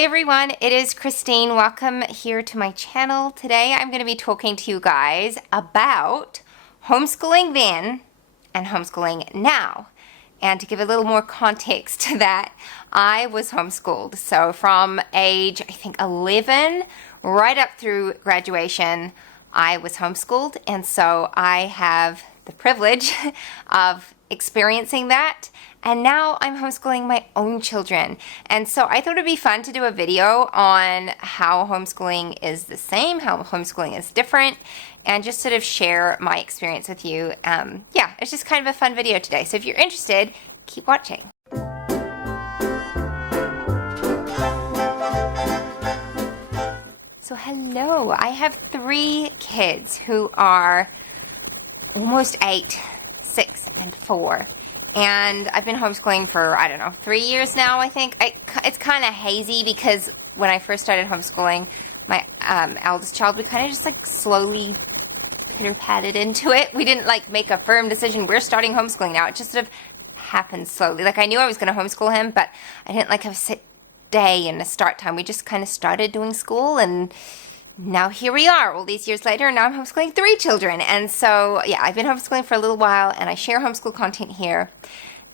Hey everyone, it is Christine. Welcome here to my channel. Today I'm going to be talking to you guys about homeschooling then and homeschooling now. And to give a little more context to that, I was homeschooled. So from age, I think 11, right up through graduation, I was homeschooled. And so I have the privilege of experiencing that. And now I'm homeschooling my own children. And so I thought it'd be fun to do a video on how homeschooling is the same, how homeschooling is different, and just sort of share my experience with you. Yeah, it's just kind of a fun video today. So if you're interested, keep watching. So hello, I have 3 kids who are almost 8, 6, and 4. And I've been homeschooling for, I don't know, 3 years now, I think. It's kind of hazy because when I first started homeschooling my eldest child, we kind of just like slowly pitter-patted into it. We didn't like make a firm decision, we're starting homeschooling now. It just sort of happened slowly. Like I knew I was going to homeschool him, but I didn't like have a set day and a start time. We just kind of started doing school, and now here we are all these years later, and now I'm homeschooling 3 children. And so yeah, I've been homeschooling for a little while, and I share homeschool content here.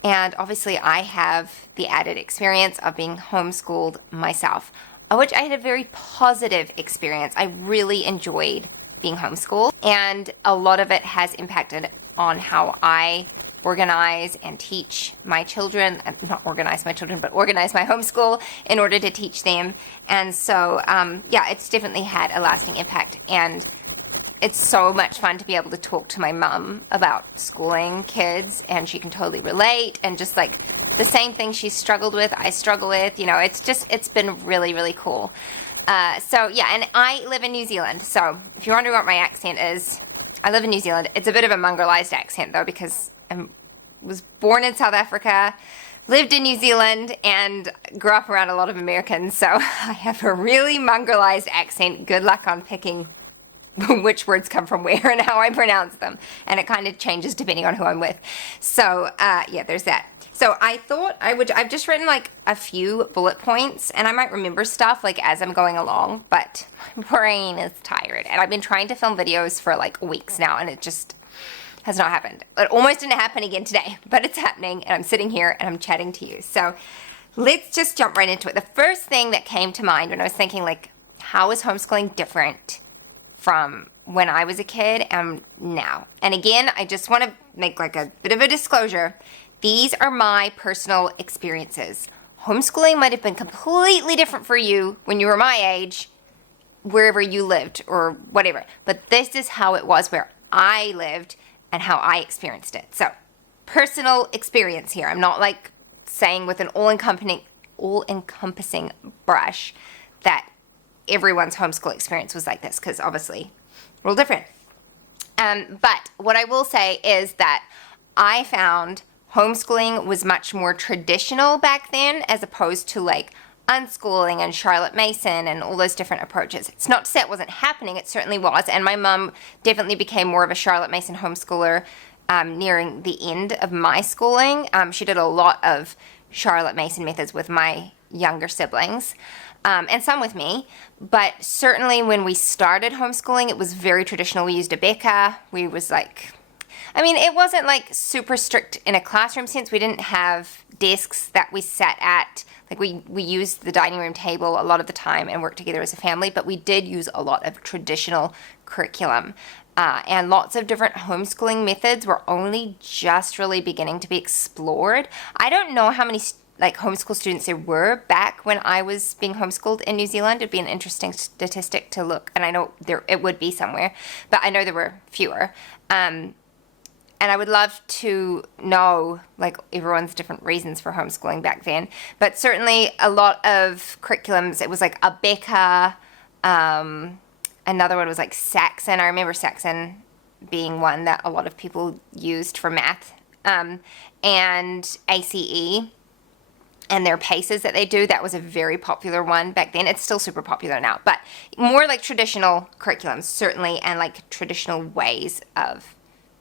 And obviously I have the added experience of being homeschooled myself, which I had a very positive experience. I really enjoyed being homeschooled, and a lot of it has impacted on how I organize and teach my children, not organize my children, but organize my homeschool in order to teach them. And so, yeah, it's definitely had a lasting impact. And it's so much fun to be able to talk to my mom about schooling kids, and she can totally relate. And just like the same thing she struggled with, I struggle with, you know, it's been really, really cool. So yeah, and I live in New Zealand. So if you're wondering what my accent is, I live in New Zealand. It's a bit of a mongrelized accent though, because I was born in South Africa, lived in New Zealand, and grew up around a lot of Americans. So I have a really mongrelized accent. Good luck on picking which words come from where and how I pronounce them. And it kind of changes depending on who I'm with. So yeah, there's that. So I thought I've just written like a few bullet points, and I might remember stuff like as I'm going along, but my brain is tired. And I've been trying to film videos for like weeks now, and it just has not happened. It almost didn't happen again today, but it's happening, and I'm sitting here and I'm chatting to you. So let's just jump right into it. The first thing that came to mind when I was thinking like, how is homeschooling different from when I was a kid and now? And again, I just want to make like a bit of a disclosure. These are my personal experiences. Homeschooling might have been completely different for you when you were my age, wherever you lived or whatever. But this is how it was where I lived and how I experienced it. So, personal experience here. I'm not like saying with an all-encompassing brush that everyone's homeschool experience was like this, because obviously we're all different. But what I will say is that I found homeschooling was much more traditional back then, as opposed to like unschooling and Charlotte Mason and all those different approaches. It's not to say it wasn't happening, it certainly was, and my mom definitely became more of a Charlotte Mason homeschooler nearing the end of my schooling. She did a lot of Charlotte Mason methods with my younger siblings, and some with me, but certainly when we started homeschooling, it was very traditional. We used a Becca. We was like, I mean, it wasn't like super strict in a classroom sense. We didn't have desks that we sat at. Like we used the dining room table a lot of the time and worked together as a family, but we did use a lot of traditional curriculum. And lots of different homeschooling methods were only just really beginning to be explored. I don't know how many like homeschool students there were back when I was being homeschooled in New Zealand. It'd be an interesting statistic to look, and I know it would be somewhere, but I know there were fewer. And I would love to know like everyone's different reasons for homeschooling back then. But certainly a lot of curriculums, it was like a Becca, another one was like Saxon. I remember Saxon being one that a lot of people used for math, and ACE and their paces that they do. That was a very popular one back then. It's still super popular now, but more like traditional curriculums, certainly, and like traditional ways of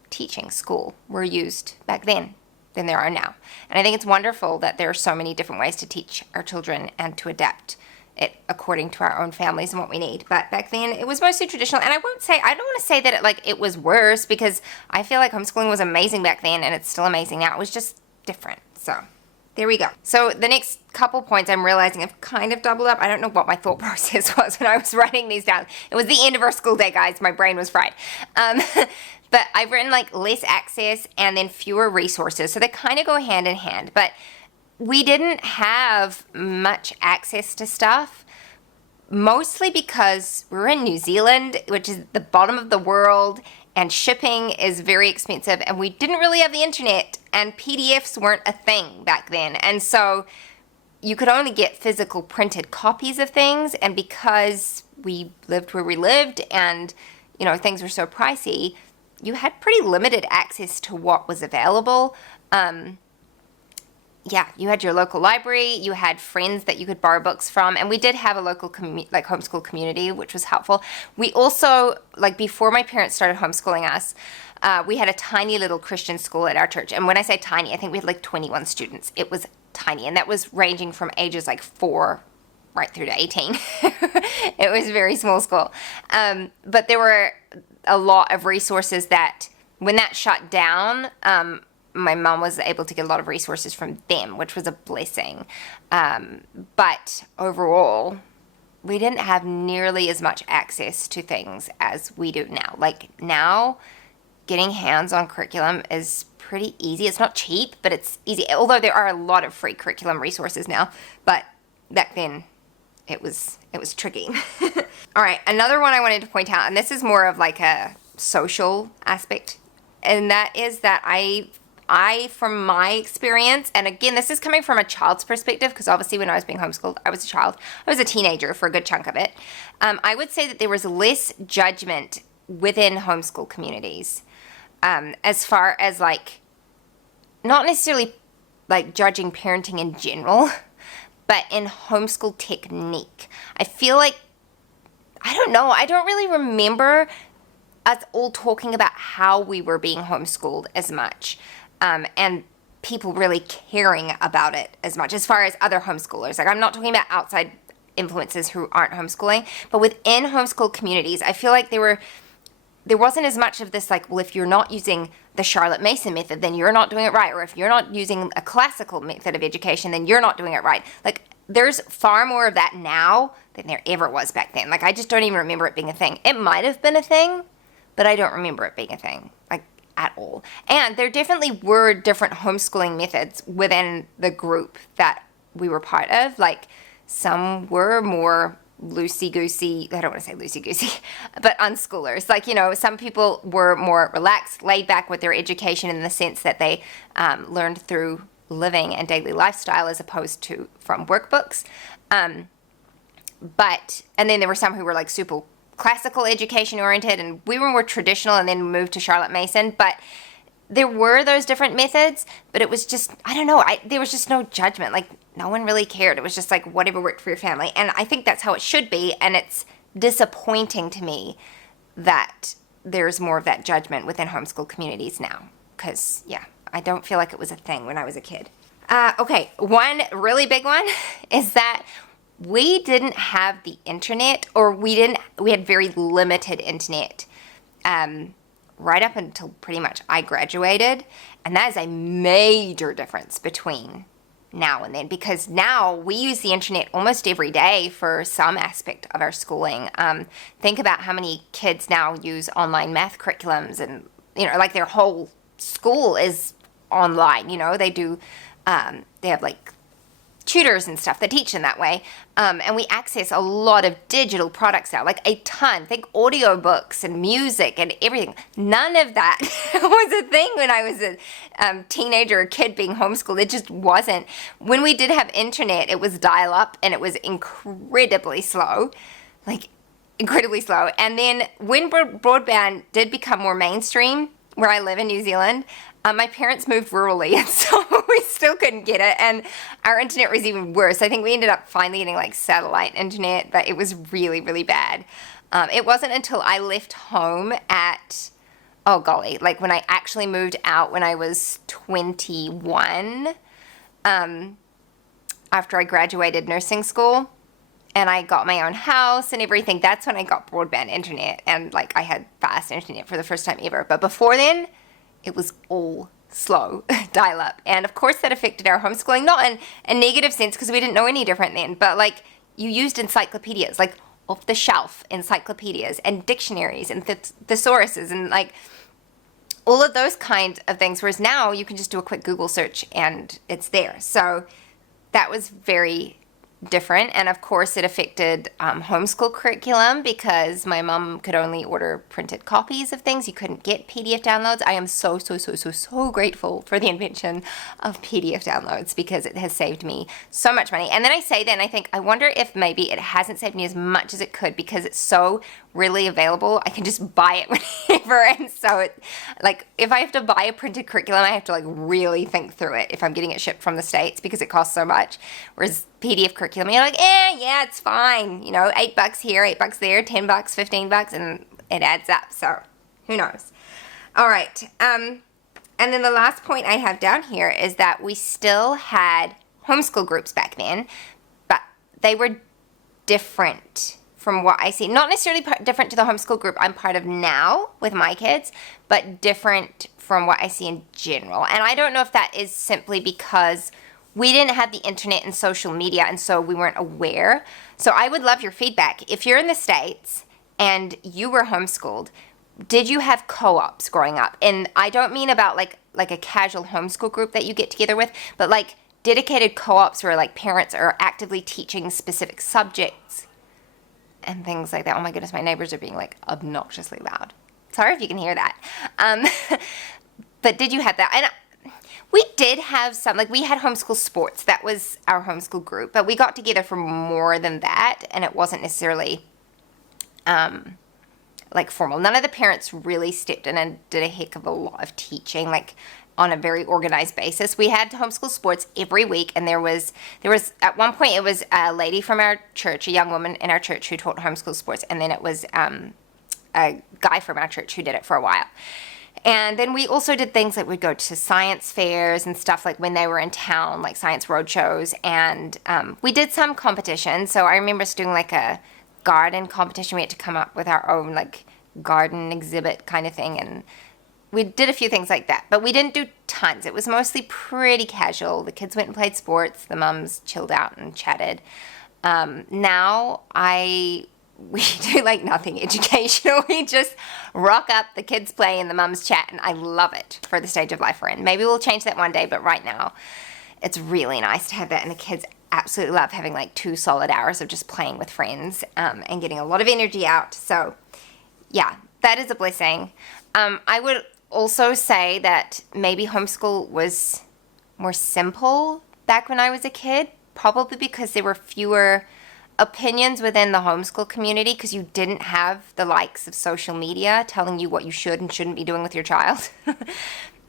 teaching school were used back then than there are now. And I think it's wonderful that there are so many different ways to teach our children and to adapt it according to our own families and what we need. But back then it was mostly traditional, and I don't want to say that it was worse, because I feel like homeschooling was amazing back then and it's still amazing now. It was just different. So there we go. So the next couple points I'm realizing I've kind of doubled up. I don't know what my thought process was when I was writing these down. It was the end of our school day, guys. My brain was fried. But I've written less access and then fewer resources. So they kind of go hand in hand. But we didn't have much access to stuff, mostly because we're in New Zealand, which is the bottom of the world, and shipping is very expensive, and we didn't really have the internet, and PDFs weren't a thing back then. And so you could only get physical printed copies of things, and because we lived where we lived and, things were so pricey, you had pretty limited access to what was available. You had your local library, you had friends that you could borrow books from, and we did have a local homeschool community, which was helpful. We also, before my parents started homeschooling us, we had a tiny little Christian school at our church. And when I say tiny, I think we had 21 students. It was tiny, and that was ranging from ages 4 right through to 18. It was a very small school. But there were a lot of resources that, when that shut down, my mom was able to get a lot of resources from them, which was a blessing. But overall, we didn't have nearly as much access to things as we do now. Now, getting hands-on curriculum is pretty easy. It's not cheap, but it's easy. Although there are a lot of free curriculum resources now. But back then, it was tricky. All right, another one I wanted to point out, and this is more of a social aspect, and that is that I, from my experience, and again, this is coming from a child's perspective, because obviously when I was being homeschooled, I was a child. I was a teenager for a good chunk of it. I would say that there was less judgment within homeschool communities, as far as not necessarily judging parenting in general, but in homeschool technique. I feel I don't really remember us all talking about how we were being homeschooled as much. And people really caring about it as much, as far as other homeschoolers. I'm not talking about outside influences who aren't homeschooling, but within homeschool communities, I feel there wasn't as much of this, well, if you're not using the Charlotte Mason method, then you're not doing it right. Or if you're not using a classical method of education, then you're not doing it right. There's far more of that now than there ever was back then. I just don't even remember it being a thing. It might have been a thing, but I don't remember it being a thing. At all. And there definitely were different homeschooling methods within the group that we were part of. Some were more loosey-goosey, I don't want to say loosey-goosey, but unschoolers. Some people were more relaxed, laid back with their education, in the sense that they learned through living and daily lifestyle as opposed to from workbooks. And then there were some who were super classical education oriented, and we were more traditional and then moved to Charlotte Mason. But there were those different methods, but it was just, I don't know, there was just no judgment. No one really cared. It was just whatever worked for your family. And I think that's how it should be, and it's disappointing to me that there's more of that judgment within homeschool communities now, because I don't feel like it was a thing when I was a kid. Okay, one really big one is that we didn't have the internet, or we had very limited internet right up until pretty much I graduated. And that is a major difference between now and then, because now we use the internet almost every day for some aspect of our schooling. Think about how many kids now use online math curriculums, and their whole school is online. They do, they have tutors and stuff that teach in that way. And we access a lot of digital products now, a ton. Think audiobooks and music and everything. None of that was a thing when I was a teenager or kid being homeschooled. It just wasn't. When we did have internet, it was dial-up, and it was incredibly slow. Incredibly slow. And then when broadband did become more mainstream, where I live in New Zealand, my parents moved rurally, and so we still couldn't get it, and our internet was even worse. I think we ended up finally getting satellite internet, but it was really, really bad. It wasn't until I left home at, when I actually moved out when I was 21, after I graduated nursing school, and I got my own house and everything, that's when I got broadband internet, and like I had fast internet for the first time ever. But before then, it was all slow dial up. And of course that affected our homeschooling, not in a negative sense because we didn't know any different then, but like you used encyclopedias, like off the shelf encyclopedias and dictionaries and thesauruses and like all of those kind of things, whereas now you can just do a quick Google search and it's there. So that was very different. And of course it affected homeschool curriculum because my mom could only order printed copies of things. You couldn't get PDF downloads. I am so grateful for the invention of PDF downloads because it has saved me so much money. And then I say that and I think, I wonder if maybe it hasn't saved me as much as it could because it's so really available. I can just buy it whenever. And so it, like, if I have to buy a printed curriculum, I have to like really think through it if I'm getting it shipped from the States because it costs so much. Whereas PDF curriculum, you're like, yeah, it's fine. You know, $8 here, $8 there, $10, $15, and it adds up. So who knows? All right. And then the last point I have down here is that we still had homeschool groups back then, but they were different from what I see. Not necessarily different to the homeschool group I'm part of now with my kids, but different from what I see in general. And I don't know if that is simply because we didn't have the internet and social media, and so we weren't aware. So I would love your feedback. If you're in the States and you were homeschooled, did you have co-ops growing up? And I don't mean about like a casual homeschool group that you get together with, but like dedicated co-ops where like parents are actively teaching specific subjects and things like that. Oh my goodness, my neighbors are being like obnoxiously loud. Sorry if you can hear that. But did you have that? And we did have some, like we had homeschool sports. That was our homeschool group. But we got together for more than that, and it wasn't necessarily like formal. None of the parents really stepped in and did a heck of a lot of teaching, like on a very organized basis. We had homeschool sports every week, and there was at one point it was a lady from our church, a young woman in our church who taught homeschool sports, and then it was a guy from our church who did it for a while. And then we also did things like we'd go to science fairs and stuff like when they were in town, like science road shows, and we did some competition. So I remember us doing like a garden competition. We had to come up with our own like garden exhibit kind of thing, and we did a few things like that, but we didn't do tons. It was mostly pretty casual. The kids went and played sports. The mums chilled out and chatted. Now we do like nothing educational. We just rock up, the kids play, and the mums chat, and I love it for the stage of life we're in. Maybe we'll change that one day, but right now it's really nice to have that, and the kids absolutely love having like 2 solid hours of just playing with friends and getting a lot of energy out. So yeah, that is a blessing. I would also say that maybe homeschool was more simple back when I was a kid, probably because there were fewer opinions within the homeschool community because you didn't have the likes of social media telling you what you should and shouldn't be doing with your child.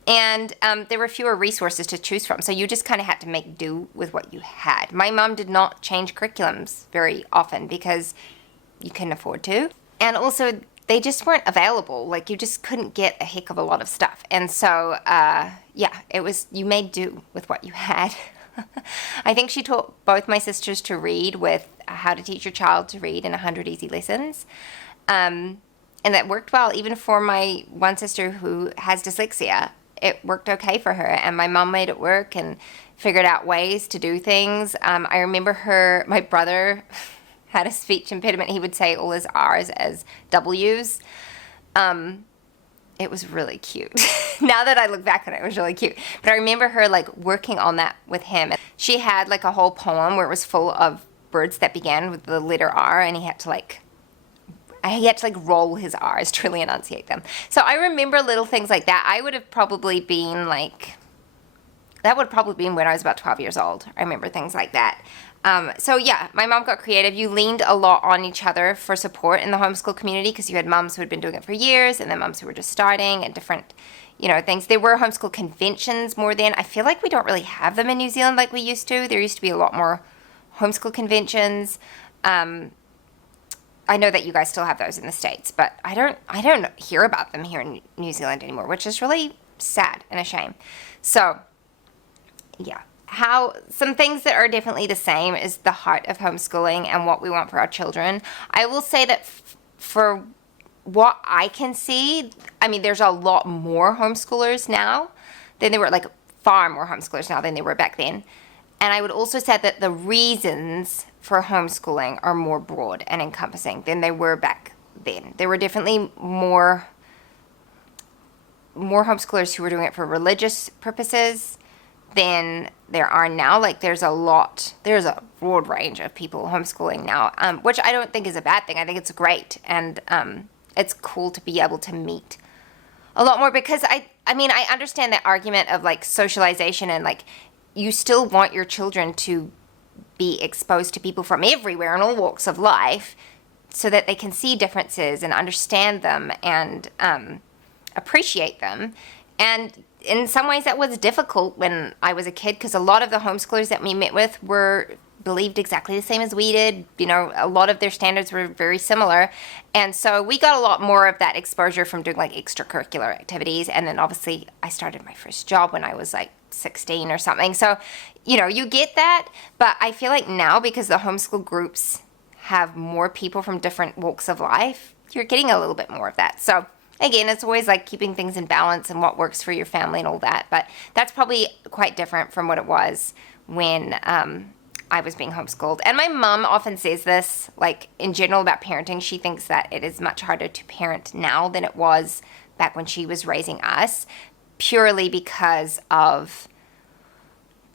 And there were fewer resources to choose from, so you just kind of had to make do with what you had. My mom did not change curriculums very often because you couldn't afford to. And also, they just weren't available. Like, you just couldn't get a heck of a lot of stuff. And so, yeah, it was, you made do with what you had. I think she taught both my sisters to read with How to Teach Your Child to Read in 100 Easy Lessons. And that worked well, even for my one sister who has dyslexia. It worked okay for her, and my mom made it work and figured out ways to do things. I remember my brother had a speech impediment. He would say all his R's as W's. It was really cute. Now that I look back on it, it was really cute. But I remember her like working on that with him. She had like a whole poem where it was full of words that began with the letter R, and he had to like roll his R's to really enunciate them. So I remember little things like that. I would have probably been like, that would have probably been when I was about 12 years old. I remember things like that. So yeah, my mom got creative. You leaned a lot on each other for support in the homeschool community because you had moms who had been doing it for years and then moms who were just starting and different, things. There were homeschool conventions more than. I feel like we don't really have them in New Zealand like we used to. There used to be a lot more homeschool conventions. I know that you guys still have those in the States, but I don't hear about them here in New Zealand anymore, which is really sad and a shame. So, yeah. some things that are definitely the same is the heart of homeschooling and what we want for our children. I will say that for what I can see, I mean, there's a lot more homeschoolers now than they were, like far more homeschoolers now than they were back then. And I would also say that the reasons for homeschooling are more broad and encompassing than they were back then. There were definitely more homeschoolers who were doing it for religious purposes than there are now. Like there's a broad range of people homeschooling now, which I don't think is a bad thing. I think it's great, and it's cool to be able to meet a lot more, because I mean, I understand the argument of like socialization, and like you still want your children to be exposed to people from everywhere in all walks of life so that they can see differences and understand them and appreciate them. And in some ways that was difficult when I was a kid, because a lot of the homeschoolers that we met with believed exactly the same as we did. You know, a lot of their standards were very similar. And so we got a lot more of that exposure from doing like extracurricular activities. And then obviously I started my first job when I was like 16 or something. So, you know, you get that. But I feel like now, because the homeschool groups have more people from different walks of life, you're getting a little bit more of that. So again, it's always like keeping things in balance and what works for your family and all that. But that's probably quite different from what it was when I was being homeschooled. And my mom often says this, like in general about parenting. She thinks that it is much harder to parent now than it was back when she was raising us, purely because of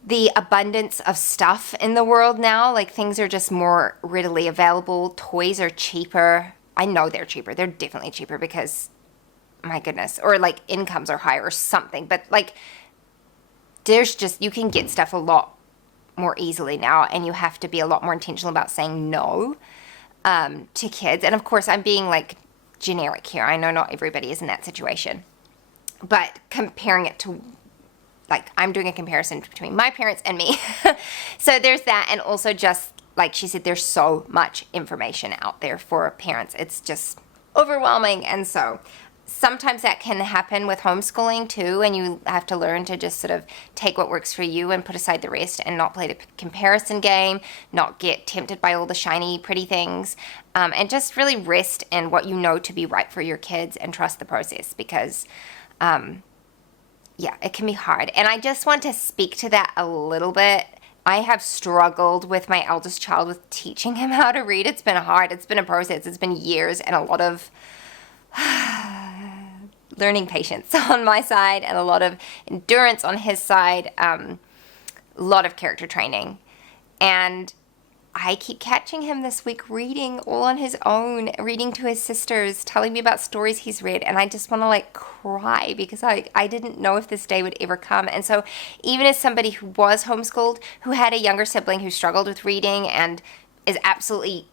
the abundance of stuff in the world now. Like things are just more readily available. Toys are cheaper. I know they're cheaper. They're definitely cheaper because, my goodness, or like incomes are higher or something. But like there's just, you can get stuff a lot more easily now, and you have to be a lot more intentional about saying no to kids. And of course, I'm being like generic here. I know not everybody is in that situation, but comparing it to, like, I'm doing a comparison between my parents and me. So there's that. And also, just like she said, there's so much information out there for parents. It's just overwhelming. And so sometimes that can happen with homeschooling too, and you have to learn to just sort of take what works for you and put aside the rest, and not play the comparison game, not get tempted by all the shiny, pretty things, and just really rest in what you know to be right for your kids and trust the process, because yeah, it can be hard. And I just want to speak to that a little bit. I have struggled with my eldest child with teaching him how to read. It's been hard. It's been a process. It's been years and a lot of learning patience on my side and a lot of endurance on his side, a lot of character training. And I keep catching him this week reading all on his own, reading to his sisters, telling me about stories he's read, and I just want to like cry, because I didn't know if this day would ever come. And so even as somebody who was homeschooled, who had a younger sibling who struggled with reading and is absolutely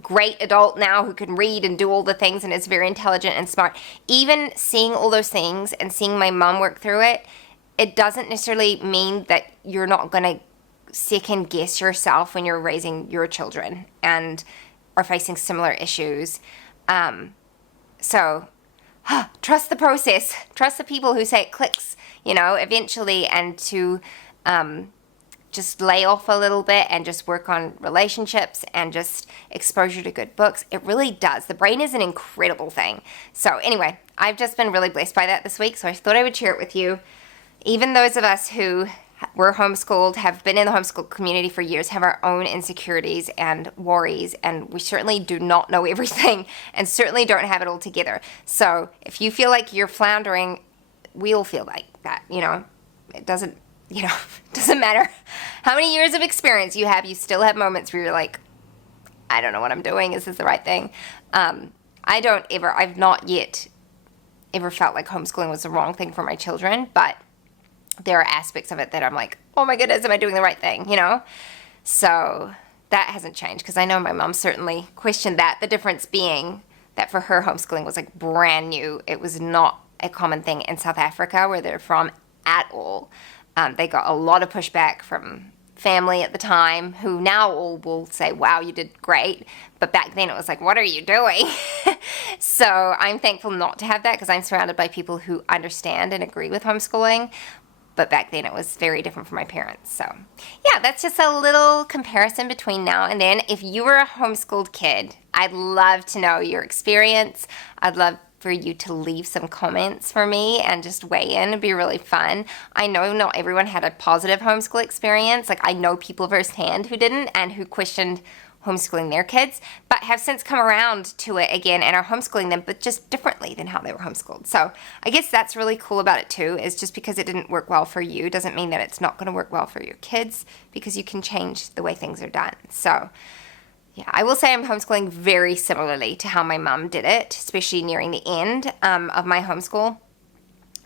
great adult now, who can read and do all the things and is very intelligent and smart, even seeing all those things and seeing my mom work through it, it doesn't necessarily mean that you're not going to second guess yourself when you're raising your children and are facing similar issues. So trust the process, trust the people who say it clicks, you know, eventually, and to just lay off a little bit and just work on relationships and just exposure to good books. It really does. The brain is an incredible thing. So anyway, I've just been really blessed by that this week, so I thought I would share it with you. Even those of us who were homeschooled, have been in the homeschool community for years, have our own insecurities and worries, and we certainly do not know everything and certainly don't have it all together. So if you feel like you're floundering, we all feel like that, you know. It doesn't matter how many years of experience you have, you still have moments where you're like, I don't know what I'm doing, is this the right thing? I've not yet ever felt like homeschooling was the wrong thing for my children, but there are aspects of it that I'm like, oh my goodness, am I doing the right thing, you know? So that hasn't changed, because I know my mom certainly questioned that. The difference being that for her, homeschooling was like brand new. It was not a common thing in South Africa, where they're from, at all. They got a lot of pushback from family at the time, who now all will say, wow, you did great. But back then it was like, what are you doing? So I'm thankful not to have that, because I'm surrounded by people who understand and agree with homeschooling. but back then it was very different for my parents. So yeah, that's just a little comparison between now and then. If you were a homeschooled kid, I'd love to know your experience. I'd love for you to leave some comments for me and just weigh in. It'd be really fun. I know not everyone had a positive homeschool experience. Like, I know people firsthand who didn't and who questioned homeschooling their kids, but have since come around to it again and are homeschooling them, but just differently than how they were homeschooled. So I guess that's really cool about it too, is just because it didn't work well for you doesn't mean that it's not going to work well for your kids, because you can change the way things are done. So yeah, I will say I'm homeschooling very similarly to how my mom did it, especially nearing the end of my homeschool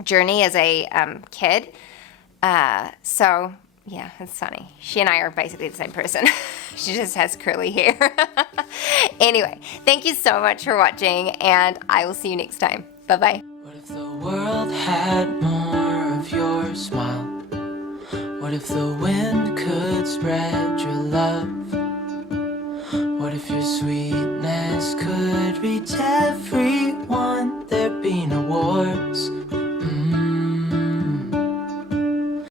journey as a kid. So yeah, it's funny. She and I are basically the same person. She just has curly hair. Anyway, thank you so much for watching, and I will see you next time. Bye-bye. What if the world had more of your smile? What if the wind could spread your love? What if your sweetness could reach everyone?